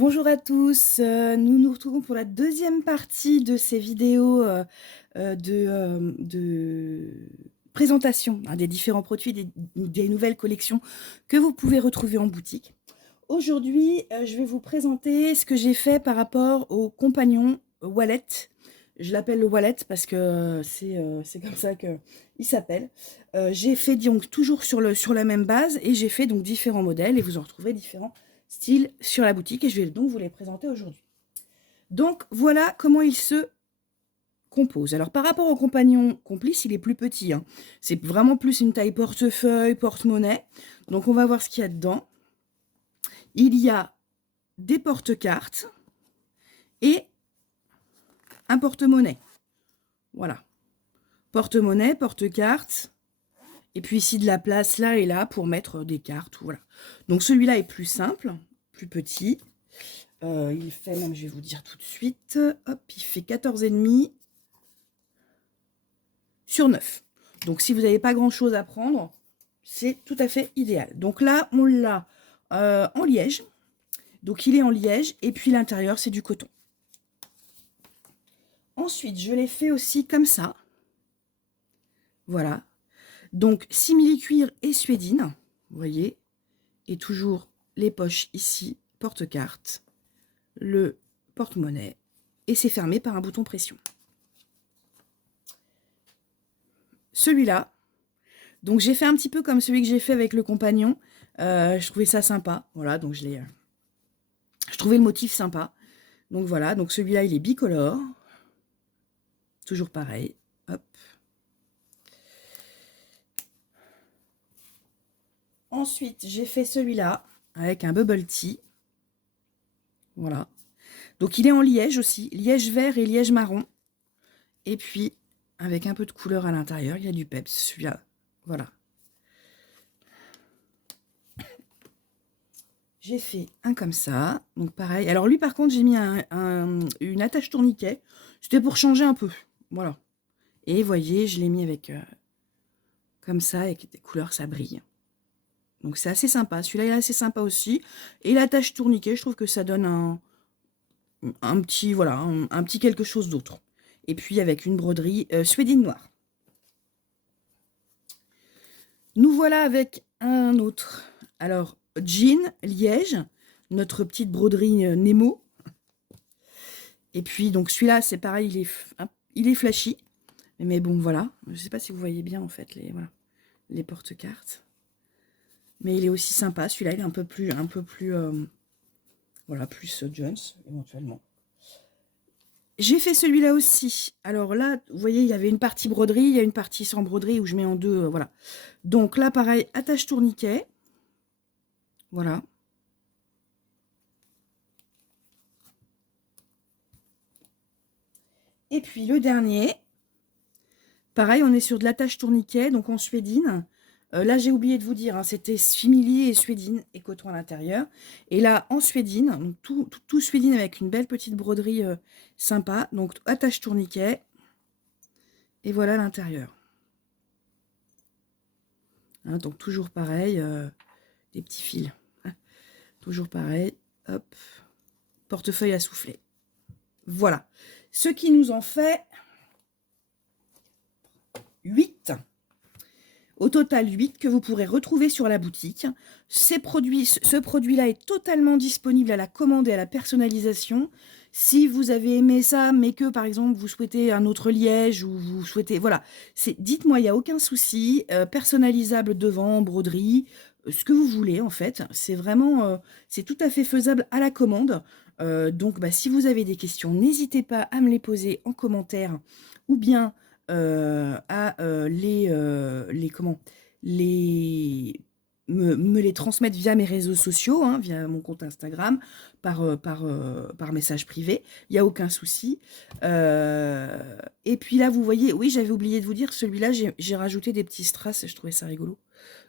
Bonjour à tous, nous nous retrouvons pour la deuxième partie de ces vidéos de présentation des différents produits, des nouvelles collections que vous pouvez retrouver en boutique. Aujourd'hui, je vais vous présenter ce que j'ai fait par rapport au compagnon wallet. Je l'appelle le wallet parce que c'est comme ça qu'il s'appelle. J'ai fait donc toujours sur la même base et j'ai fait donc différents modèles et vous en retrouverez différents styles sur la boutique et je vais donc vous les présenter aujourd'hui. Donc voilà comment il se compose. Alors par rapport au compagnon complice, il est plus petit, hein. C'est vraiment plus une taille portefeuille, porte-monnaie. Donc on va voir ce qu'il y a dedans. Il y a des porte-cartes et un porte-monnaie. Voilà. Porte-monnaie, porte-cartes. Et puis ici de la place là et là pour mettre des cartes. Voilà. Donc celui-là est plus simple, plus petit. Il fait même, je vais vous dire tout de suite, hop, il fait 14,5 sur 9. Donc si vous n'avez pas grand-chose à prendre, c'est tout à fait idéal. Donc là, on l'a en liège. Donc il est en liège et puis l'intérieur, c'est du coton. Ensuite, je l'ai fait aussi comme ça. Voilà. Donc simili-cuir et suédine, vous voyez. Et toujours les poches ici, porte-carte, le porte-monnaie. Et c'est fermé par un bouton pression. Celui-là, donc j'ai fait un petit peu comme celui que j'ai fait avec le compagnon. Je trouvais ça sympa. Voilà, donc je trouvais le motif sympa. Donc voilà, donc celui-là, il est bicolore. Toujours pareil. Hop. Ensuite, j'ai fait celui-là avec un bubble tea. Voilà. Donc il est en liège aussi, liège vert et liège marron. Et puis, avec un peu de couleur à l'intérieur, il y a du peps, celui-là. Voilà. J'ai fait un comme ça, donc pareil. Alors lui, par contre, j'ai mis une attache tourniquet. C'était pour changer un peu, voilà. Et voyez, je l'ai mis avec comme ça, avec des couleurs, ça brille. Donc c'est assez sympa. Celui-là est assez sympa aussi. Et l'attache tourniquet, je trouve que ça donne un petit, voilà, un petit quelque chose d'autre. Et puis avec une broderie suédine noire. Nous voilà avec un autre. Alors, jean, liège, notre petite broderie Nemo. Et puis, donc celui-là, c'est pareil, il est flashy. Mais bon, voilà. Je ne sais pas si vous voyez bien, en fait, les porte-cartes. Mais il est aussi sympa. Celui-là, il est un peu plus voilà, plus Jones, éventuellement. J'ai fait celui-là aussi. Alors là, vous voyez, il y avait une partie broderie, il y a une partie sans broderie où je mets en deux, voilà. Donc là, pareil, attache tourniquet. Voilà. Et puis le dernier, pareil, on est sur de l'attache tourniquet, donc en suédine. Là, j'ai oublié de vous dire, hein, c'était simili et suédine et coton à l'intérieur. Et là, en suédine, donc tout suédine avec une belle petite broderie sympa. Donc attache tourniquet. Et voilà l'intérieur. Hein, donc toujours pareil, des petits fils. Hein, toujours pareil, hop, portefeuille à souffler. Voilà. Ce qui nous en fait 8. Au total, 8 que vous pourrez retrouver sur la boutique. Ce produit-là est totalement disponible à la commande et à la personnalisation. Si vous avez aimé ça, mais que par exemple vous souhaitez un autre liège ou vous souhaitez, voilà, dites-moi, il n'y a aucun souci. Personnalisable devant, broderie, ce que vous voulez en fait. C'est vraiment, c'est tout à fait faisable à la commande. Donc, si vous avez des questions, n'hésitez pas à me les poser en commentaire ou bien à me les transmettre via mes réseaux sociaux, hein, via mon compte Instagram, par message privé. Il n'y a aucun souci. Et puis là, vous voyez, oui, j'avais oublié de vous dire, celui-là, j'ai rajouté des petits strass, je trouvais ça rigolo.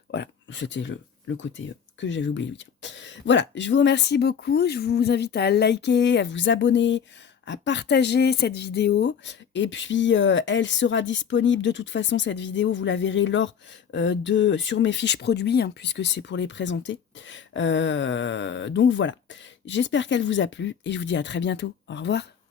Voilà, c'était le côté que j'avais oublié de dire. Voilà, je vous remercie beaucoup. Je vous invite à liker, à vous abonner, à partager cette vidéo. Et puis, elle sera disponible de toute façon, cette vidéo, vous la verrez sur mes fiches produits, hein, puisque c'est pour les présenter. Donc voilà, j'espère qu'elle vous a plu et je vous dis à très bientôt. Au revoir.